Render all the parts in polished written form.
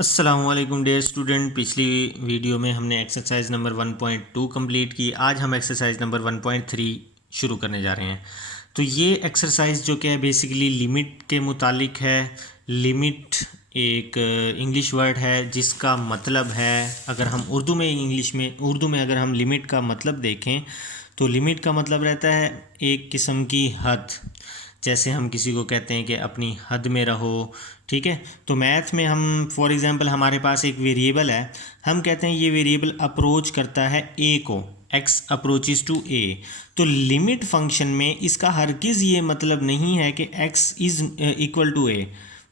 अस्सलामुअलैकुम dear student. पिछली video में हमने एक्सरसाइज नंबर 1.2 कंप्लीट की। आज हम एक्सरसाइज नंबर 1.3 शुरू करने जा रहे हैं। तो ये एक्सरसाइज जो क्या है बेसिकली लिमिट के मुतालिक है। लिमिट एक इंग्लिश वर्ड है जिसका मतलब है, अगर हम उर्दू में अगर हम लिमिट का मतलब देखें तो लिमिट का मतलब रहता है एक किस्म की हद। जैसे हम किसी को कहते हैं कि अपनी हद में रहो, ठीक है। तो मैथ में हम फॉर एग्जांपल हमारे पास एक वेरिएबल है, हम कहते हैं ये वेरिएबल अप्रोच करता है ए को, x अप्रोचेस टू ए। तो लिमिट फंक्शन में इसका हरगिज़ ये मतलब नहीं है कि x is equal to a,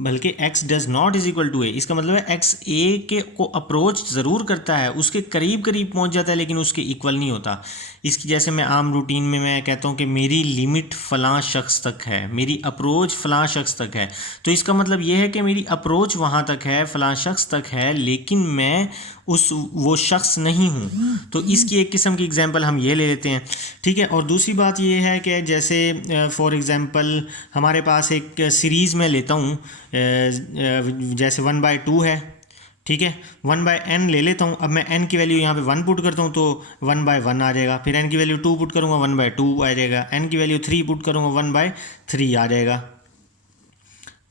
बल्कि x does not is equal to a. इसका मतलब है x ए के को अप्रोच ज़रूर करता है, उसके करीब करीब पहुंच जाता है, लेकिन उसके इक्वल नहीं होता। इसकी जैसे मैं आम रूटीन में मैं कहता हूँ कि मेरी लिमिट फ़लाँ शख्स तक है, मेरी अप्रोच फ़लाँ शख्स तक है। तो इसका मतलब ये है कि मेरी अप्रोच वहाँ तक है, फ़लाँ शख्स तक है, लेकिन मैं वो शख्स नहीं हूँ। तो इसकी एक किस्म की एग्जांपल हम ये ले लेते हैं, ठीक है। और दूसरी बात ये है कि जैसे फॉर एग्जांपल हमारे पास एक सीरीज़ में लेता हूँ, जैसे 1/2 है, ठीक है। 1/n ले लेता हूँ। अब मैं n की वैल्यू यहाँ पे 1 पुट करता हूँ तो 1/1 आ जाएगा। फिर n की वैल्यू 2 पुट करूँगा 1/2 आ जाएगा। n की वैल्यू 3 पुट करूँगा 1/3 आ जाएगा,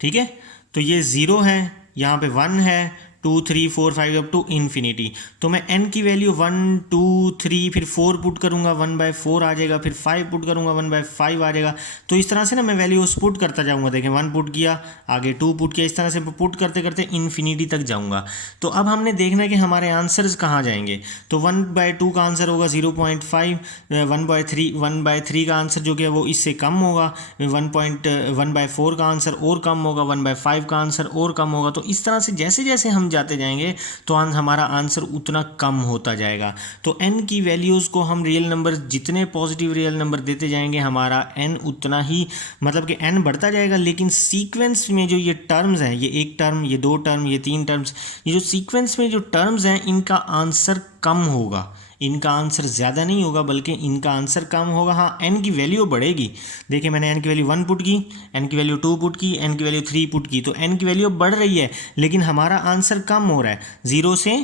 ठीक है। तो ये 0 है, यहाँ पे 1 है, 2 3 4 5 अप टू इन्फिनिटी। तो मैं n की वैल्यू 1 2 3 फिर 4 पुट करूँगा 1/4 आ जाएगा, फिर 5 पुट करूँगा 1/5 आ जाएगा। तो इस तरह से ना मैं वैल्यूज पुट करता जाऊँगा। देखें 1 पुट किया, आगे 2 पुट किया, इस तरह से पुट करते करते इन्फिनिटी तक जाऊँगा। तो अब हमने देखना है कि हमारे आंसर्स कहाँ जाएंगे। तो 1/2 का आंसर होगा 0.5, 1/3 का आंसर जो कि है वो इससे कम होगा, 1/4 का आंसर और कम होगा, 1/5 का आंसर और कम होगा। तो इस तरह से जैसे जैसे हम जाते जाएंगे तो हमारा आंसर उतना कम होता जाएगा। तो n की वैल्यूज़ को हम रियल नंबर, जितने पॉजिटिव रियल नंबर देते जाएंगे हमारा n उतना ही, मतलब कि n बढ़ता जाएगा। लेकिन सीक्वेंस में जो ये टर्म्स हैं, ये एक टर्म, ये 2 टर्म, ये 3 टर्म्स, ये जो सीक्वेंस में जो टर्म्स हैं इनका आंसर कम होगा, इनका आंसर ज़्यादा नहीं होगा बल्कि इनका आंसर कम होगा। हाँ, n की वैल्यू बढ़ेगी। देखिए मैंने n की वैल्यू 1 पुट की, n की वैल्यू 2 पुट की, n की वैल्यू 3 पुट की, तो n की वैल्यू बढ़ रही है, लेकिन हमारा आंसर कम हो रहा है, 0 से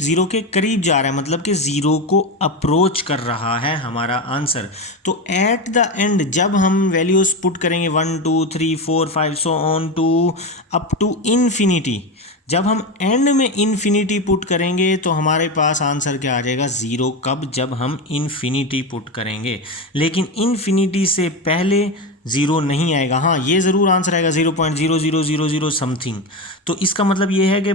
0 के करीब जा रहा है, मतलब कि 0 को अप्रोच कर रहा है हमारा आंसर। तो एट द एंड जब हम वैल्यूज़ पुट करेंगे 1 2 3 4 5 so on to up to infinity, जब हम एंड में इन्फिनिटी पुट करेंगे तो हमारे पास आंसर क्या आ जाएगा, 0। कब? जब हम इन्फिनिटी पुट करेंगे, लेकिन इन्फिनिटी से पहले 0 नहीं आएगा। हाँ, ये ज़रूर आंसर आएगा 0.0000 समथिंग। तो इसका मतलब ये है कि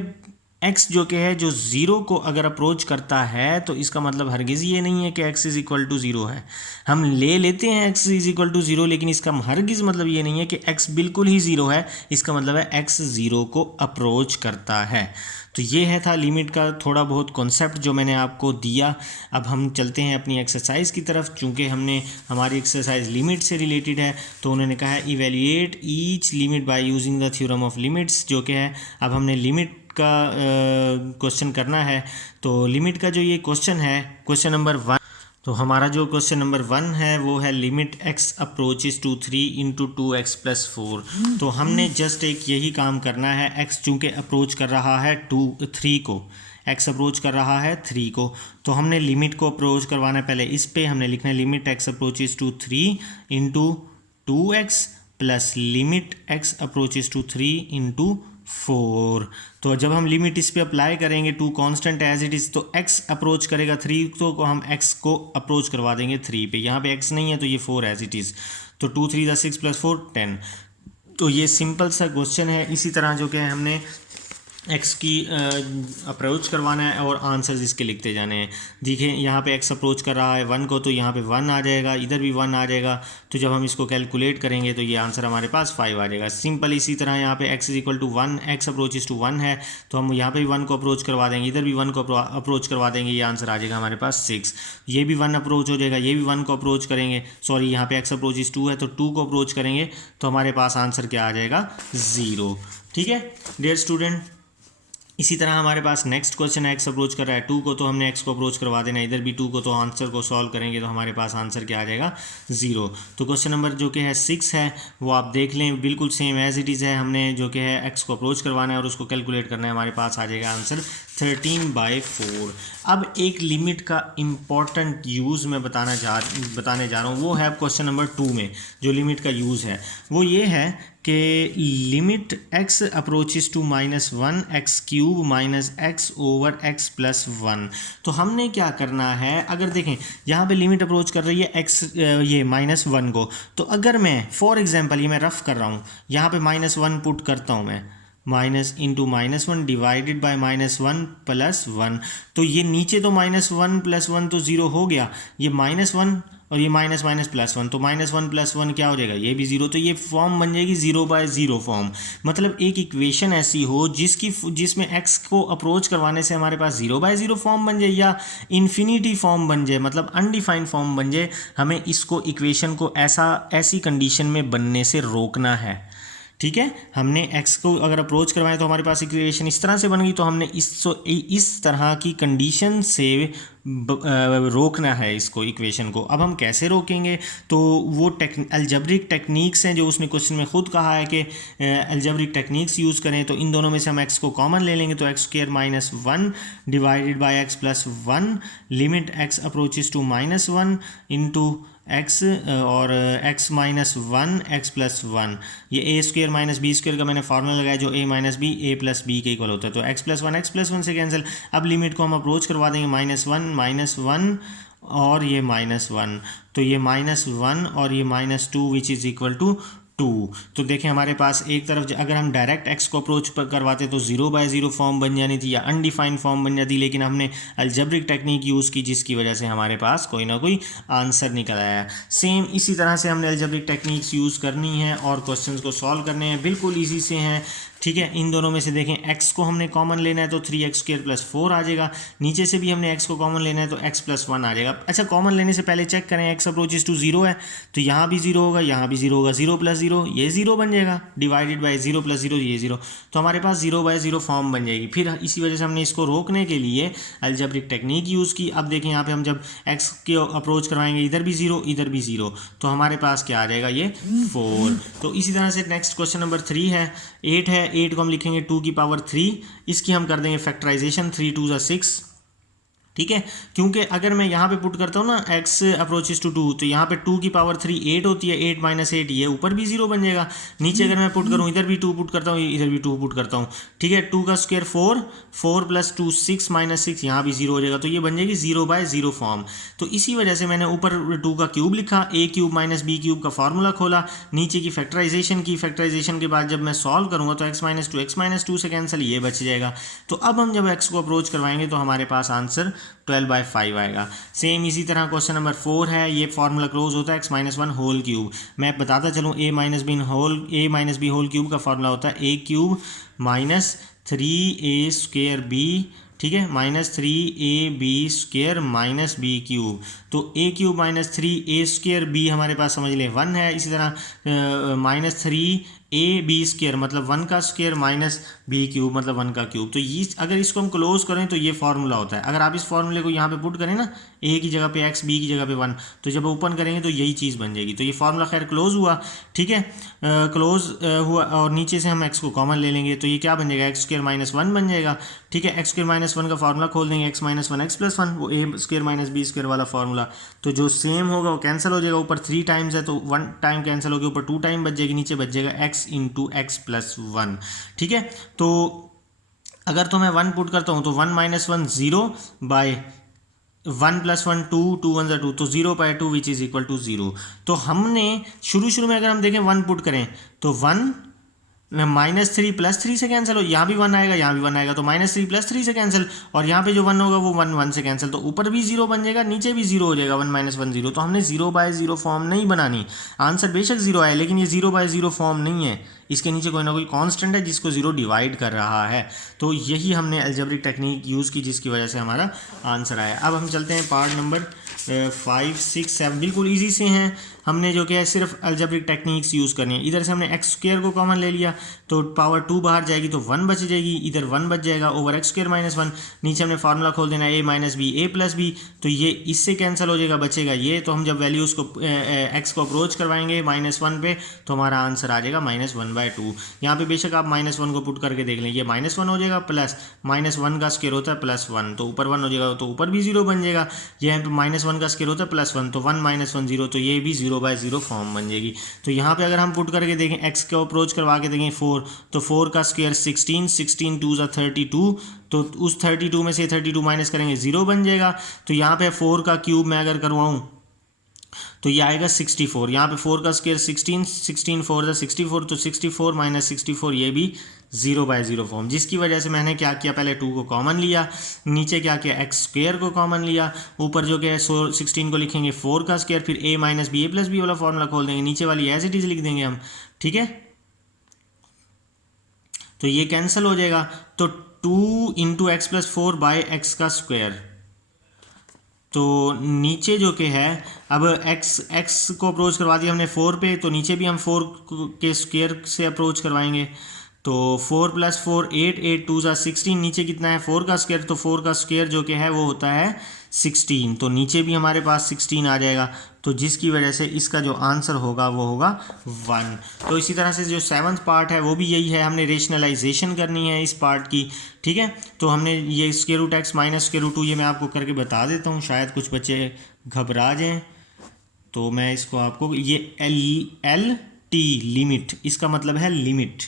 x जो कि है जो 0 को अगर अप्रोच करता है तो इसका मतलब हरगिज़ ये नहीं है कि x इज़ इक्वल टू 0 है। हम ले लेते हैं x इज़ इक्वल टू 0, लेकिन इसका हरगिज़ मतलब ये नहीं है कि x बिल्कुल ही 0 है। इसका मतलब है x 0 को अप्रोच करता है। तो ये है था लिमिट का थोड़ा बहुत कॉन्सेप्ट जो मैंने आपको दिया। अब हम चलते हैं अपनी एक्सरसाइज की तरफ। चूँकि हमारी एक्सरसाइज लिमिट से रिलेटेड है तो उन्होंने कहा है evaluate each limit by using the theorem of limits, जो कि है अब हमने लिमिट का क्वेश्चन करना है। तो लिमिट का जो ये क्वेश्चन है, क्वेश्चन नंबर 1, तो हमारा जो क्वेश्चन नंबर 1 है वो है limit x approaches to 3 into 2x plus 4। तो हमने जस्ट एक यही काम करना है। x चूँकि अप्रोच कर रहा है 3 को, x अप्रोच कर रहा है 3 को, तो हमने लिमिट को अप्रोच करवाना है। पहले इस पे हमने लिखना है limit x approaches to 3 into 2x plus limit x approaches to 3 into 4। तो जब हम लिमिट इस पे अप्लाई करेंगे, 2 कांस्टेंट एज इट इज़, तो x अप्रोच करेगा 3 तो हम x को अप्रोच करवा देंगे 3 पे। यहाँ पे x नहीं है तो ये 4 एज इट इज़, तो 2 3 ज़ा 6 प्लस 4 10। तो ये सिंपल सा क्वेश्चन है। इसी तरह जो कि हमने x की अप्रोच करवाना है और आंसर्स इसके लिखते जाने हैं। देखिए यहाँ पे x अप्रोच कर रहा है 1 को, तो यहाँ पे 1 आ जाएगा, इधर भी 1 आ जाएगा। तो जब हम इसको कैलकुलेट करेंगे तो ये आंसर हमारे पास 5 आ जाएगा, सिंपल। इसी तरह यहाँ पे x is equal to 1, x approaches to 1 है तो हम यहाँ पे भी 1 को अप्रोच करवा देंगे, इधर भी 1 को अप्रोच करवा देंगे, ये आंसर आ जाएगा हमारे पास 6। ये भी 1 अप्रोच हो जाएगा, ये भी 1 को अप्रोच करेंगे, सॉरी यहाँ पे x अप्रोचेस 2 है तो 2 को अप्रोच करेंगे तो हमारे पास आंसर क्या आ जाएगा, 0। ठीक है डियर स्टूडेंट। इसी तरह हमारे पास नेक्स्ट क्वेश्चन एक्स अप्रोच कर रहा है 2 को, तो हमने एक्स को अप्रोच करवा देना इधर भी 2 को, तो आंसर को सॉल्व करेंगे तो हमारे पास आंसर क्या आ जाएगा 0। तो क्वेश्चन नंबर जो कि है 6 है वो आप देख लें, बिल्कुल सेम एज इट इज़ है। हमने जो कि है एक्स को अप्रोच करवाना है और उसको कैलकुलेट करना है, हमारे पास आ जाएगा आंसर 13/4। अब एक लिमिट का इम्पॉर्टेंट यूज़ मैं बताने जा रहा हूँ, वो है क्वेश्चन नंबर 2 में जो लिमिट का यूज़ है वो ये है कि limit x approaches to -1 x cube minus x over x plus 1। तो हमने क्या करना है, अगर देखें यहाँ पे लिमिट अप्रोच कर रही है x ये -1 को, तो अगर मैं फॉर एग्जांपल ये मैं रफ कर रहा हूँ, यहाँ पे -1 पुट करता हूँ मैं, minus into -1 divided bye -1 plus 1, तो ये नीचे तो -1 प्लस 1 तो 0 हो गया, ये -1 और ये माइनस माइनस प्लस 1, तो -1 प्लस 1 क्या हो जाएगा, ये भी 0, तो ये फॉर्म बन जाएगी 0/0 फॉर्म। मतलब एक इक्वेशन ऐसी हो जिसमें x को अप्रोच करवाने से हमारे पास 0/0 फॉर्म बन जाए या इन्फिनिटी फॉर्म बन जाए, मतलब अनडिफाइंड फॉर्म बन जाए। हमें इसको इक्वेशन को ऐसी कंडीशन में बनने से रोकना है। ठीक है, हमने x को अगर अप्रोच करवाएं तो हमारे पास इक्वेशन इस तरह से बन गई, तो हमने इस तरह की कंडीशन से रोकना है इसको, इक्वेशन को। अब हम कैसे रोकेंगे, तो वो अलजेब्रिक टेक्निक्स हैं जो उसने क्वेश्चन में खुद कहा है कि अलजेब्रिक टेक्निक्स यूज़ करें। तो इन दोनों में से हम x को कॉमन ले लेंगे, तो x² - 1 divided by x plus 1 limit x approaches to -1 into x और x माइनस 1 x प्लस 1, ये a² - b² का मैंने फार्मूला लगाया जो a minus b a plus b के इक्वल होता है, तो x प्लस 1 से कैंसिल। अब लिमिट को हम अप्रोच करवा देंगे -1 और ये -1, तो ये -1 और ये -2 विच इज़ इक्वल टू 2। तो देखें हमारे पास एक तरफ अगर हम डायरेक्ट x को अप्रोच पर करवाते तो 0/0 फॉर्म बन जानी थी या अनडिफाइंड फॉर्म बन जाती, लेकिन हमने अलजेब्रिक टेक्निक यूज़ की जिसकी वजह से हमारे पास कोई ना कोई आंसर निकल आया। सेम इसी तरह से हमने अलजेब्रिक टेक्निक्स यूज़ करनी है और क्वेश्चंस को सॉल्व करने हैं, बिल्कुल ईजी से हैं। ठीक है, इन दोनों में से देखें x को हमने कॉमन लेना है तो 3x² + 4 आ जाएगा, नीचे से भी हमने x को कॉमन लेना है तो x + 1 आ जाएगा। अच्छा, कॉमन लेने से पहले चेक करें, x अप्रोचेस टू 0 है तो यहाँ भी 0 होगा, यहाँ भी 0 होगा, 0 + 0 ये 0 बन जाएगा, डिवाइडेड बाय 0 + 0 ये 0, तो हमारे पास 0/0 फॉर्म बन जाएगी। फिर इसी वजह से हमने इसको रोकने के लिए अलजेब्रिक टेक्निक यूज़ की। अब देखें यहाँ पे हम जब x के अप्रोच करवाएंगे, इधर भी 0 इधर भी 0, तो हमारे पास क्या आ जाएगा, ये 4। तो इसी तरह से नेक्स्ट क्वेश्चन नंबर 3 है, 8 है, 8 को हम लिखेंगे 2 की पावर 3, इसकी हम कर देंगे फैक्टराइजेशन, 3 × 2 = 6। ठीक है, क्योंकि अगर मैं यहाँ पे पुट करता हूँ ना x अप्रोचेस टू 2, तो यहाँ पे 2 की पावर 3 8 होती है, 8 - 8 ये ऊपर भी 0 बन जाएगा। नीचे अगर मैं पुट करूँ, इधर भी 2 पुट करता हूँ, इधर भी 2 पुट करता हूँ। ठीक है, 2 का स्क्वायर 4, 4 + 2 6 - 6 यहाँ भी 0 हो जाएगा, तो ये बन जाएगी 0/0 फॉर्म। तो इसी वजह से मैंने ऊपर 2 का क्यूब लिखा, a³ - b³ का फार्मूला खोला, नीचे की फैक्टराइजेशन की, फैक्टराइजेशन के बाद जब मैं सॉल्व करूँगा तो x - 2 से कैंसिल, ये बच जाएगा। तो अब हम जब x को अप्रोच करवाएंगे तो हमारे पास आंसर 12/5 आएगा। सेम इसी तरह क्वेश्चन नंबर 4 है, ये फार्मूला क्लोज होता है x - 1 होल क्यूब। मैं बताता चलूँ, a - b होल क्यूब का फार्मूला होता है a³ - 3a²b, ठीक है, -3ab² - b³। तो a³ - 3a²b हमारे पास समझ लें 1 है। इसी तरह -3ab² मतलब 1 का स्क्वायर माइनस b³ मतलब 1 का क्यूब। तो ये अगर इसको हम क्लोज करें तो ये फार्मूला होता है। अगर आप इस फार्मूले को यहाँ पे पुट करें ना, a की जगह पे x, b की जगह पे 1, तो जब ओपन करेंगे तो यही चीज़ बन जाएगी। तो ये फार्मूला खैर क्लोज हुआ। ठीक है, क्लोज हुआ और नीचे से हम x को कॉमन ले लेंगे, तो ये क्या बन जाएगा, x² - 1 बन जाएगा। ठीक है, x² - 1 का फार्मूला खोल देंगे, x - 1 x + 1, वो a² - b² वाला फार्मूला, तो जो सेम होगा वो कैंसिल हो जाएगा। ऊपर 3 टाइम्स है तो 1 टाइम कैंसिल हो गया, ऊपर 2 टाइम बच जाएगी, नीचे बच जाएगा x × x + 1। ठीक है, तो अगर तो मैं 1 पुट करता हूँ तो 1 - 1 0 बाय 1 + 1 2, 2 1 2, तो 0/2 विच इज़ इक्वल टू 0। तो हमने शुरू में अगर हम देखें 1 पुट करें तो 1 -3 + 3 से कैंसिल हो, यहाँ भी 1 आएगा, यहाँ भी 1 आएगा, तो -3 + 3 से कैंसिल, और यहाँ पे जो 1 होगा वो 1 से कैंसिल, तो ऊपर भी 0 बन जाएगा, नीचे भी 0 हो जाएगा, 1 - 1 0। तो हमने 0/0 फॉर्म नहीं बनानी। आंसर बेशक 0 आया, लेकिन ये 0/0 फॉर्म नहीं है, इसके नीचे कोई ना कोई कांस्टेंट है जिसको 0 डिवाइड कर रहा है। तो यही हमने अलजेब्रिक टेक्निक यूज़ की जिसकी वजह से हमारा आंसर आया। अब हम चलते हैं पार्ट नंबर 5 6 7, बिल्कुल ईजी से हैं। हमने जो कि है सिर्फ अलजेब्रिक टेक्निक्स यूज़ करनी है। इधर से हमने एक्स स्क्वायर को कॉमन ले लिया तो पावर 2 बाहर जाएगी तो 1 बच जाएगी, इधर 1 बच जाएगा ओवर एक्स स्क्वायर माइनस 1। नीचे हमने फार्मूला खोल देना ए minus b a plus B, तो ये इससे कैंसिल हो जाएगा, बचेगा ये। तो हम जब वैल्यूज़ को एक्स को अप्रोच करवाएंगे -1 पे तो हमारा आंसर आ जाएगा -1/2। यहाँ पे बेशक आप -1 को पुट करके देख लें, ये -1 हो जाएगा प्लस -1 का स्क्वायर होता है +1, तो ऊपर 1 हो जाएगा तो ऊपर भी 0 बन जाएगा। ये यहाँ पे -1 का स्क्वायर होता है +1, तो 1 - 1 0, तो ये भी 0/0 फॉर्म बन जाएगी। तो यहाँ पे अगर हम पुट करके देखें एक्स को अप्रोच करवा के देखें 4, तो 4 का स्क्वायर 16, 16 2 ज़ा 32, तो उस 32 में से 32 माइनस करेंगे 0 बन जाएगा। तो यहाँ पे 4 का क्यूब मैं अगर करवाऊँ तो ये आएगा 64। यहाँ पे 4 का स्क्वायर 16, 16 4 ज़ा 64, तो 64 - 64 ये भी 0/0 फॉर्म, जिसकी वजह से मैंने क्या किया, पहले 2 को कॉमन लिया, नीचे क्या किया एक्स स्क्वायर को कॉमन लिया, ऊपर जो कि है 16 को लिखेंगे 4 का स्क्वायर, फिर a minus b a plus b वाला फॉर्मूला खोल देंगे, नीचे वाली एज इट इज लिख देंगे हम, ठीक है। तो ये कैंसिल हो जाएगा, तो 2 × x + 4 बाय एक्स का स्क्वायर। तो नीचे जो कि है अब x को अप्रोच करवा दिया हमने 4 पे, तो नीचे भी हम 4 के स्क्वायर से अप्रोच करवाएंगे। तो 4 + 4 8, 8 2 ज़ा 16, नीचे कितना है 4 का स्क्वायर, तो 4 का स्क्वायर जो कि है वो होता है 16, तो नीचे भी हमारे पास 16 आ जाएगा, तो जिसकी वजह से इसका जो आंसर होगा वो होगा 1। तो इसी तरह से जो 7th पार्ट है वो भी यही है, हमने रेशनलाइजेशन करनी है इस पार्ट की, ठीक है। तो हमने ये √x - √2 ये मैं आपको करके बता देता हूँ, शायद कुछ बच्चे घबरा जाएँ, तो मैं इसको आपको ये LT लिमिट, इसका मतलब है लिमिट,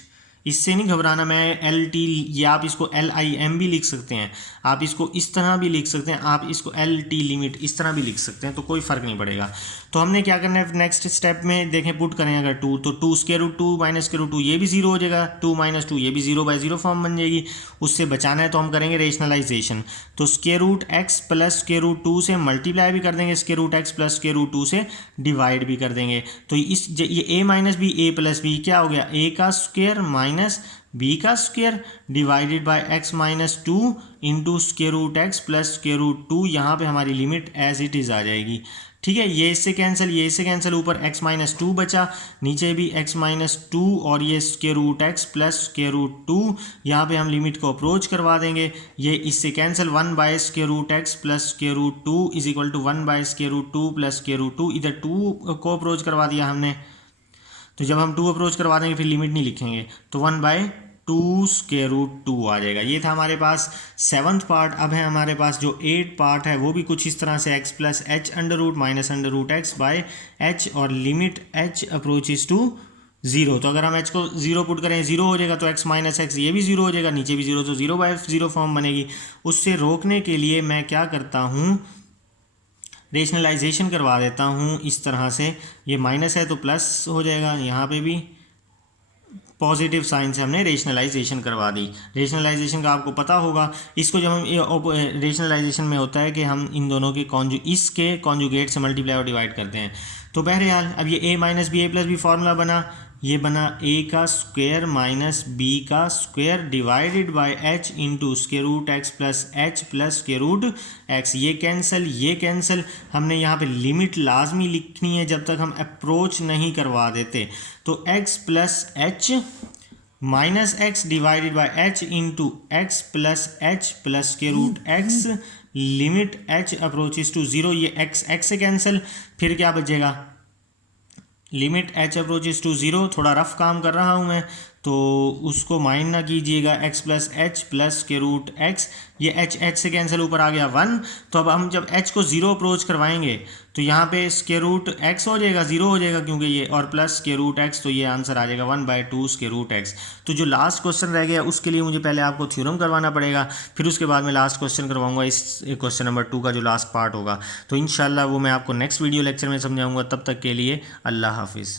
इससे नहीं घबराना। मैं LT, या आप इसको LIM भी लिख सकते हैं, आप इसको इस तरह भी लिख सकते हैं, आप इसको LT लिमिट इस तरह भी लिख सकते हैं, तो कोई फ़र्क नहीं पड़ेगा। तो हमने क्या करना है नेक्स्ट स्टेप में, देखें पुट करें अगर 2, तो 2 √2 - √2 ये भी 0 हो जाएगा, 2 - 2 ये भी 0/0 फॉर्म बन जाएगी। उससे बचाना है तो हम करेंगे रेशनलाइजेशन, तो √x + √2 से मल्टीप्लाई भी कर देंगे, √x + √2 से डिवाइड भी कर देंगे। तो ये a minus b a plus b क्या हो गया, a का स्क्वायर माइनस b का square divided by x - 2 into √x + √2, यहाँ पे हमारी लिमिट एज इट इज़ आ जाएगी, ठीक है। ये इससे कैंसिल, ये इससे कैंसिल, ऊपर x - 2 बचा, नीचे भी x - 2 और ये √x + √2, यहाँ पे हम लिमिट को अप्रोच करवा देंगे, ये इससे कैंसिल, 1/√x + √2 = 1/√2 + √2, इधर 2 को अप्रोच करवा दिया हमने, तो जब हम 2 अप्रोच करवा देंगे फिर लिमिट नहीं लिखेंगे, तो 1/2 √2 आ जाएगा। ये था हमारे पास 7th पार्ट। अब है हमारे पास जो 8th पार्ट है वो भी कुछ इस तरह से, x + h √ -√x bye h और लिमिट h अप्रोचेस टू 0। तो अगर हम h को 0 पुट करें 0 हो जाएगा, तो x - x ये भी 0 हो जाएगा, नीचे भी 0, तो 0/0 फॉर्म बनेगी। उससे रोकने के लिए मैं क्या करता हूँ, रेशनलाइजेशन करवा देता हूँ इस तरह से, ये माइनस है तो प्लस हो जाएगा, यहाँ पे भी पॉजिटिव साइन से हमने रेशनलाइजेशन करवा दी। रेशनलाइजेशन का आपको पता होगा, इसको जब हम रेशनलाइजेशन में होता है कि हम इन दोनों के इसके कॉन्जुगेट से मल्टीप्लाई और डिवाइड करते हैं। तो बहरहाल अब ये a minus b a plus b formula बना, ये बना a का स्क्वायर माइनस b का square divided by h into √x + h + √x। ये कैंसिल, हमने यहाँ पे लिमिट लाजमी लिखनी है जब तक हम अप्रोच नहीं करवा देते। तो x + h minus x divided by h into x + h + √x limit h approaches to 0, ये x से कैंसिल, फिर क्या बचेगा, लिमिट h अप्रोचेस टू 0। थोड़ा रफ काम कर रहा हूँ मैं, तो उसको माइंड ना कीजिएगा, x + h + √x, ये h से कैंसिल, ऊपर आ गया 1। तो अब हम जब h को 0 अप्रोच करवाएंगे तो यहाँ पे √x हो जाएगा, 0 हो जाएगा क्योंकि ये, और प्लस √x, तो ये आंसर आ जाएगा 1/2 √x। तो जो लास्ट क्वेश्चन रह गया उसके लिए मुझे पहले आपको थ्योरम करवाना पड़ेगा, फिर उसके बाद मैं लास्ट क्वेश्चन करवाऊंगा, इस क्वेश्चन नंबर 2 का जो लास्ट पार्ट होगा। तो इंशाल्लाह वो मैं आपको नेक्स्ट वीडियो लेक्चर में समझाऊंगा। तब तक के लिए अल्लाह हाफिज़।